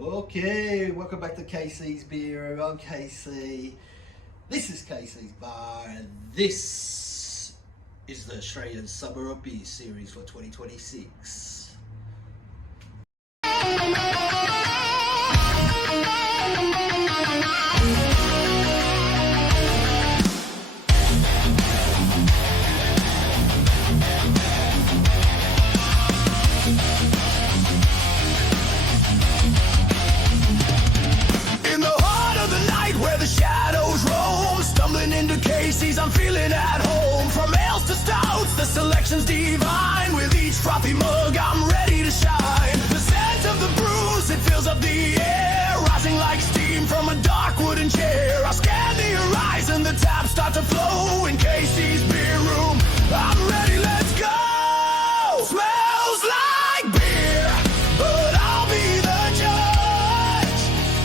Okay, welcome back to KC's Beer. I'm KC. This is KC's Bar, and this is the Australian Summer of Beer series for 2026. I'm feeling at home. From ales to stouts, the selection's divine. With each frothy mug, I'm ready to shine. The scent of the brews, it fills up the air, rising like steam from a dark wooden chair. I scan the horizon, the taps start to flow. In Casey's beer room, I'm ready, let's go. Smells like beer, but I'll be the judge.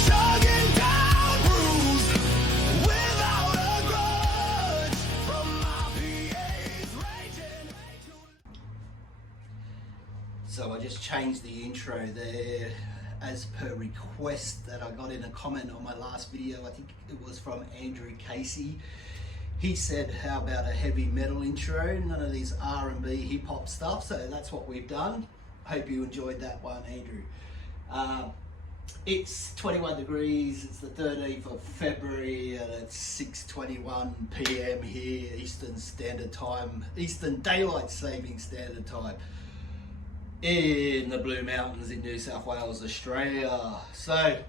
Chugging down brews without a grudge. From my PA's raging. So I just changed the intro there as per request that I got in a comment on my last video. I think it was from Andrew Casey. He said, how about a heavy metal intro? None of this R&B hip hop stuff. So that's what we've done. Hope you enjoyed that one, Andrew. It's 21 degrees. It's the 13th of February and it's 6:21 p.m. here, Eastern Standard Time, Eastern Daylight Saving Standard Time, in the Blue Mountains in New South Wales, Australia. So,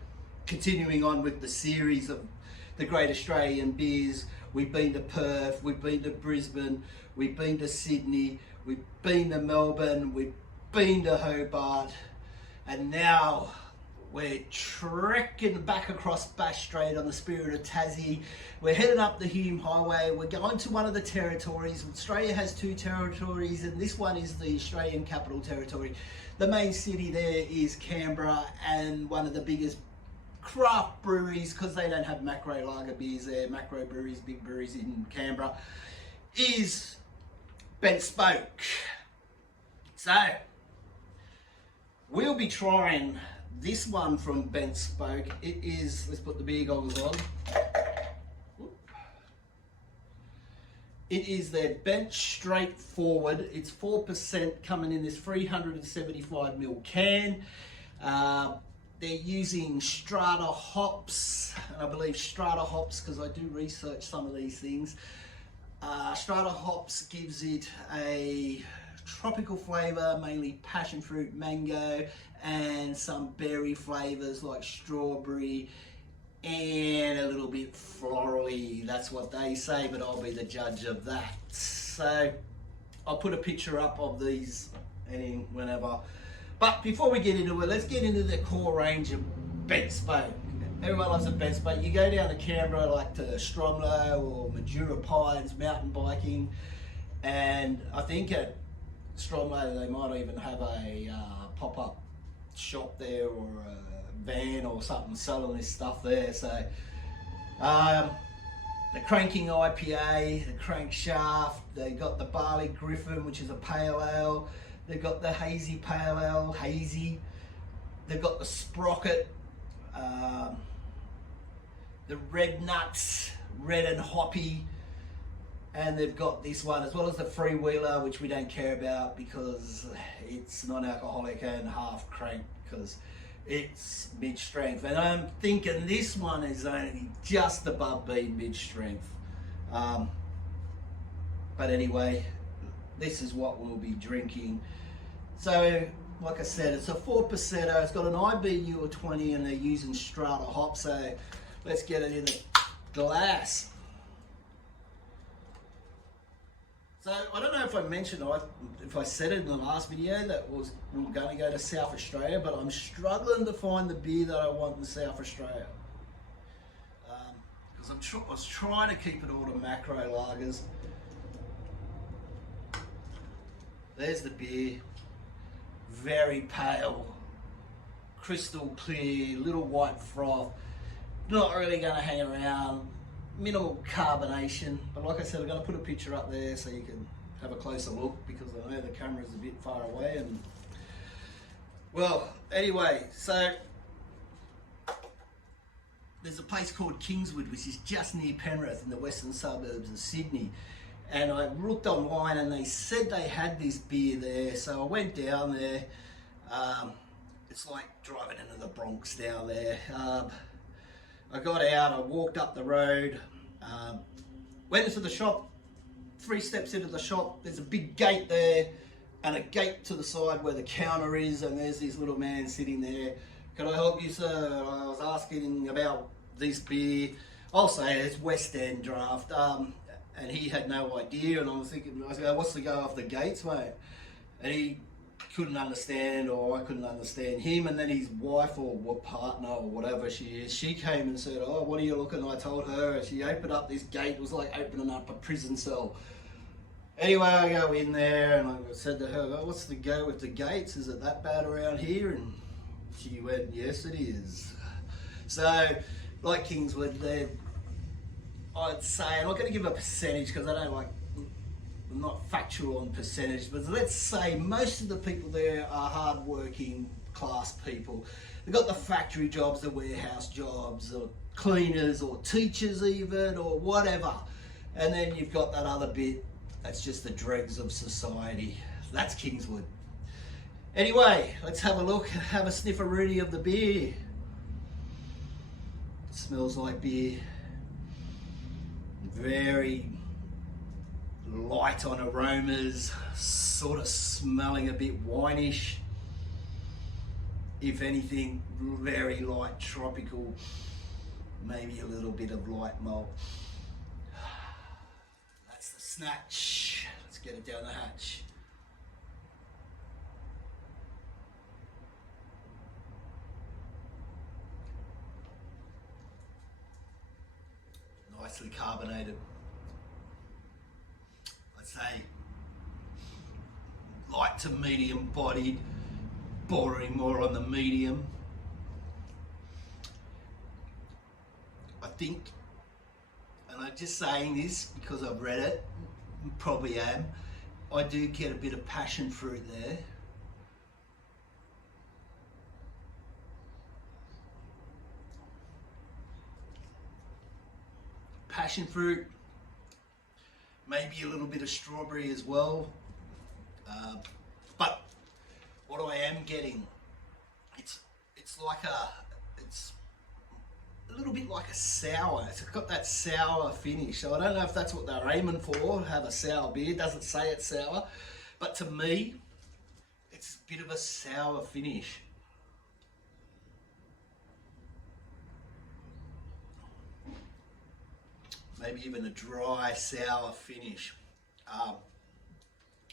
continuing on with the series of the Great Australian Beers, we've been to Perth, we've been to Brisbane, we've been to Sydney, we've been to Melbourne, we've been to Hobart, and now we're trekking back across Bass Strait on the Spirit of Tassie. We're heading up the Hume Highway. We're going to one of the territories. Australia has two territories, and this one is the Australian Capital Territory. The main city there is Canberra, and one of the biggest craft breweries, because they don't have macro lager beers there, macro breweries, big breweries in Canberra, is Bent Spoke. So, we'll be trying this one from Bent Spoke. It is, let's put the beer goggles on. It is their Bent Straightforward. It's 4% coming in this 375ml can. They're using Strata hops, and I believe Strata hops, because I do research some of these things. Strata hops gives it a tropical flavour, mainly passion fruit, mango, and some berry flavours like strawberry, and a little bit florally. That's what they say, but I'll be the judge of that. So I'll put a picture up of these and whenever. But before we get into it, let's get into the core range of Bent Spoke. Everyone loves a Bent Spoke. You go down to Canberra, like to Stromlo or Majura Pines mountain biking, and I think at Stromlo they might even have a pop-up shop there, or a van or something selling this stuff there. So the Cranking IPA, the Crankshaft, they got the Barley Griffin, which is a pale ale. They've got the Hazy Pale Ale, Hazy. They've got the Sprocket, the Red Nuts, red and hoppy. And they've got this one, as well as the Freewheeler, which we don't care about because it's non-alcoholic and half crank because it's mid-strength. And I'm thinking this one is only just above being mid-strength. But anyway, this is what we'll be drinking. So, like I said, it's a 4%. It's got an IBU of 20 and they're using Strata hops. So let's get it in the glass. So I don't know if I mentioned, if I said it in the last video that we were going to go to South Australia, but I'm struggling to find the beer that I want in South Australia. Because I was trying to keep it all to macro lagers. There's the beer. Very pale, crystal clear, little white froth. Not really going to hang around. Minimal carbonation, but like I said, I'm going to put a picture up there so you can have a closer look, because I know the camera's a bit far away. And well, anyway, so there's a place called Kingswood, which is just near Penrith in the western suburbs of Sydney. And I looked online and they said they had this beer there. So I went down there. It's like driving into the Bronx down there. I got out, I walked up the road, went into the shop, 3 steps into the shop, there's a big gate there and a gate to the side where the counter is, and there's this little man sitting there. Can I help you, sir? I was asking about this beer. I'll say it's West End Draft. And he had no idea, and I was thinking, I said, what's the go off the gates, mate? And he couldn't understand, or I couldn't understand him. And then his wife or partner or whatever she is, she came and said, oh, what are you looking? I told her, and she opened up this gate. It was like opening up a prison cell. Anyway, I go in there and I said to her, oh, what's the go with the gates? Is it that bad around here? And she went, yes, it is. So, like Kingswood, I'd say, I'm not going to give a percentage because I'm not factual on percentage, but let's say most of the people there are hard-working class people. They've got the factory jobs, the warehouse jobs, or cleaners, or teachers even, or whatever. And then you've got that other bit, that's just the dregs of society. That's Kingswood. Anyway, let's have a look, have a snifferoonie of the beer. It smells like beer. Very light on aromas, sort of smelling a bit wineish. If anything, very light tropical, maybe a little bit of light malt. That's the snatch. Let's get it down the hatch. Nicely carbonated. I'd say light to medium bodied, bordering more on the medium. I think, and I'm just saying this because I've read it, probably am, I do get a bit of passion fruit there. Passion fruit, maybe a little bit of strawberry as well, but what I am getting, it's a little bit like a sour. It's got that sour finish, so I don't know if that's what they're aiming for, have a sour beer. It doesn't say it's sour, but to me it's a bit of a sour finish. Maybe even a dry, sour finish.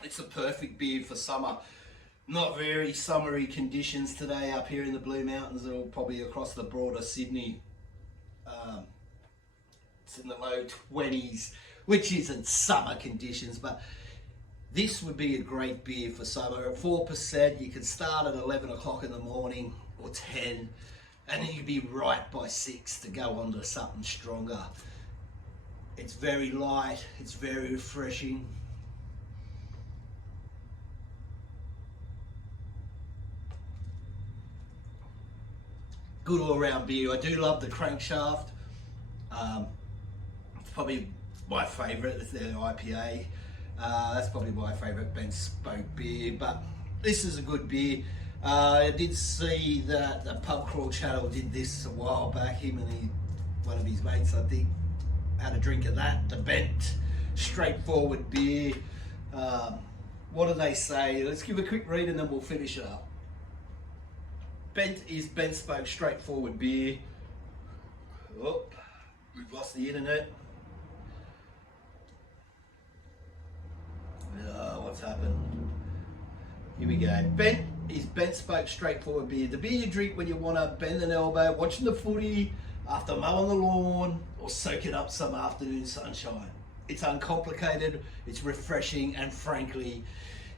It's a perfect beer for summer. Not very summery conditions today up here in the Blue Mountains, or probably across the broader Sydney. It's in the low 20s, which isn't summer conditions, but this would be a great beer for summer. At 4%, you can start at 11 o'clock in the morning or 10, and then you'd be right by 6 to go on to something stronger. It's very light, it's very refreshing. Good all round beer. I do love the crankshaft. It's probably my favourite, it's their IPA. That's probably my favourite Ben Spoke beer, but this is a good beer. I did see that the Pub Crawl Channel did this a while back. Him and one of his mates, I think, had a drink of that, the Bent straightforward beer. What do they say? Let's give a quick read and then we'll finish it up. Bent is Ben Spoke straightforward beer. Oh, we've lost the internet. What's happened? Here we go. Bent is Ben Spoke straightforward beer. The beer you drink when you want to bend an elbow, watching the footy, after mowing the lawn, or soaking up some afternoon sunshine. It's uncomplicated, it's refreshing, and frankly,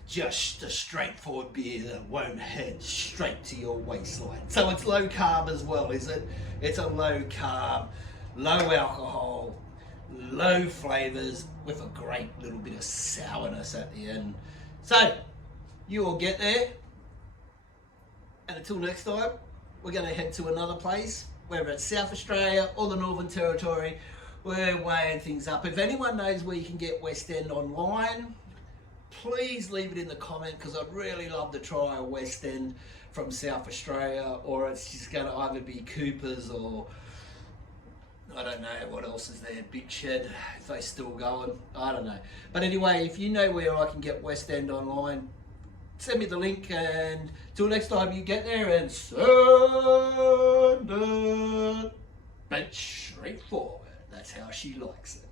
just a straightforward beer that won't head straight to your waistline. So it's low carb as well, is it? It's a low carb, low alcohol, low flavours, with a great little bit of sourness at the end. So, you all get there, and until next time, we're going to head to another place whether it's South Australia or the Northern Territory, we're weighing things up. If anyone knows where you can get West End online, please leave it in the comment, because I'd really love to try a West End from South Australia, or it's just going to either be Cooper's or I don't know what else is there, Big Shed, if they still going, I don't know. But anyway, if you know where I can get West End online, send me the link, and till next time you get there, and send it. But straightforward, that's how she likes it.